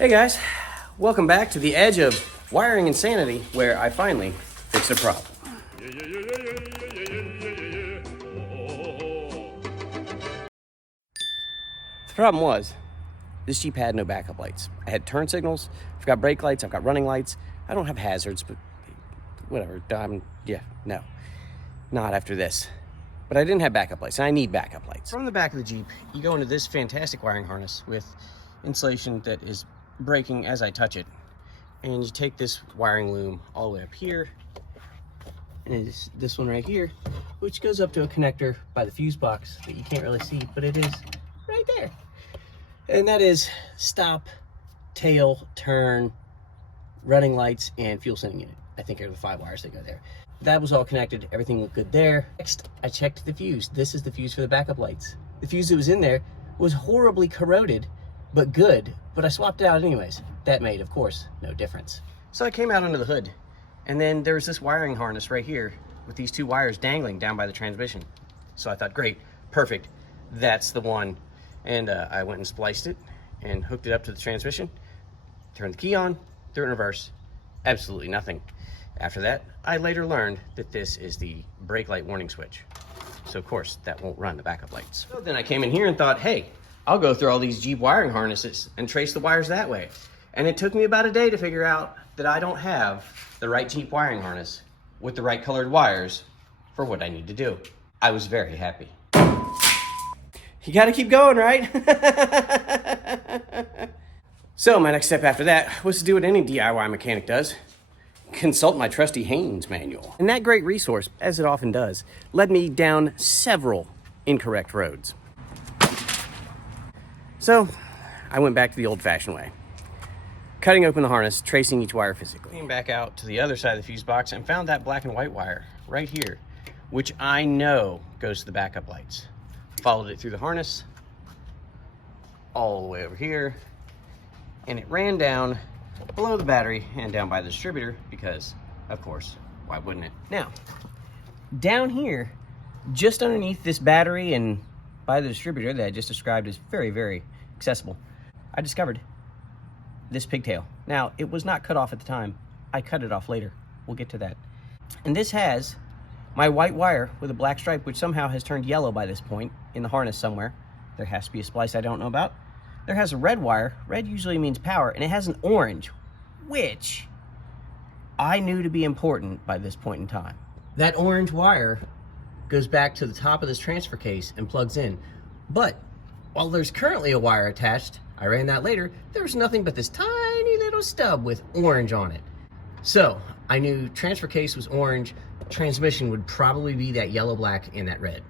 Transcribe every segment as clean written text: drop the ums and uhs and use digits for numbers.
Hey guys, welcome back to the edge of wiring insanity where I finally fixed a problem. The problem was, this Jeep had no backup lights. I had turn signals, I've got brake lights, I've got running lights. I don't have hazards, but whatever, no, not after this. But I didn't have backup lights, and I need backup lights. From the back of the Jeep, you go into this fantastic wiring harness with insulation that is breaking as I touch it. And you take this wiring loom all the way up here, and it's this one right here, which goes up to a connector by the fuse box that you can't really see, but it is right there. And that is stop, tail, turn, running lights, and fuel sending unit. I think are the 5 wires that go there. That was all connected, everything looked good there. Next, I checked the fuse. This is the fuse for the backup lights. The fuse that was in there was horribly corroded, but good, but I swapped it out anyways. That made, of course, no difference. So I came out under the hood, and then there was this wiring harness right here with these 2 wires dangling down by the transmission. So I thought, great, perfect, that's the one. And I went and spliced it and hooked it up to the transmission, turned the key on, threw it in reverse, absolutely nothing. After that, I later learned that this is the brake light warning switch. So of course, that won't run the backup lights. So then I came in here and thought, hey, I'll go through all these Jeep wiring harnesses and trace the wires that way. And it took me about a day to figure out that I don't have the right Jeep wiring harness with the right colored wires for what I need to do. I was very happy. You gotta keep going, right? So my next step after that was to do what any DIY mechanic does. Consult my trusty Haynes manual. And that great resource, as it often does, led me down several incorrect roads. So I went back to the old-fashioned way. Cutting open the harness, tracing each wire physically. Came back out to the other side of the fuse box and found that black and white wire right here, which I know goes to the backup lights. Followed it through the harness, all the way over here, and it ran down below the battery and down by the distributor because, of course, why wouldn't it? Now, down here, just underneath this battery and by the distributor that I just described as very, very accessible, I discovered this pigtail. Now, it was not cut off at the time. I cut it off later. We'll get to that. And this has my white wire with a black stripe, which somehow has turned yellow by this point in the harness somewhere. There has to be a splice I don't know about. There has a red wire. Red usually means power, and it has an orange, which I knew to be important by this point in time. That orange wire goes back to the top of this transfer case and plugs in. But while there's currently a wire attached, I ran that later, there was nothing but this tiny little stub with orange on it. So I knew transfer case was orange, transmission would probably be that yellow, black, and that red.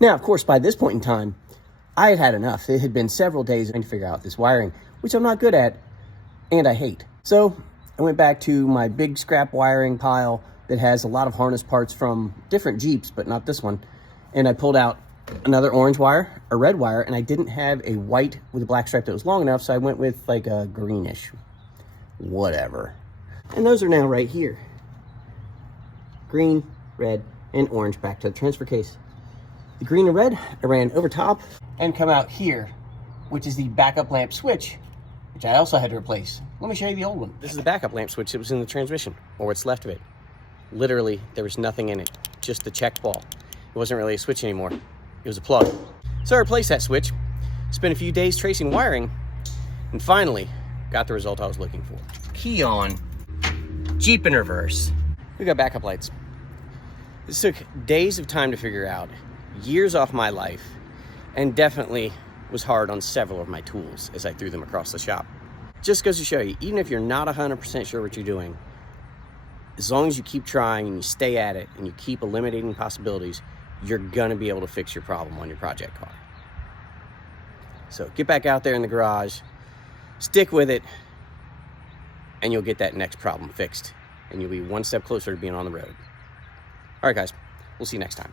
Now, of course, by this point in time, I had had enough. It had been several days trying to figure out this wiring, which I'm not good at, and I hate. So I went back to my big scrap wiring pile that has a lot of harness parts from different Jeeps, but not this one. And I pulled out another orange wire, a red wire, and I didn't have a white with a black stripe that was long enough, so I went with like a greenish, whatever. And those are now right here. Green, red, and orange back to the transfer case. The green and red, I ran over top and come out here, which is the backup lamp switch, which I also had to replace. Let me show you the old one. This is the backup lamp switch that was in the transmission, or what's left of it. Literally, there was nothing in it, just the check ball. It wasn't really a switch anymore. It was a plug. So I replaced that switch, spent a few days tracing wiring, and finally got the result I was looking for. Key on, Jeep in reverse. We got backup lights. This took days of time to figure out, years off my life, and definitely was hard on several of my tools as I threw them across the shop. Just goes to show you, even if you're not 100% sure what you're doing, as long as you keep trying and you stay at it and you keep eliminating possibilities, you're gonna be able to fix your problem on your project car. So get back out there in the garage, stick with it, and you'll get that next problem fixed. And you'll be one step closer to being on the road. All right, guys, we'll see you next time.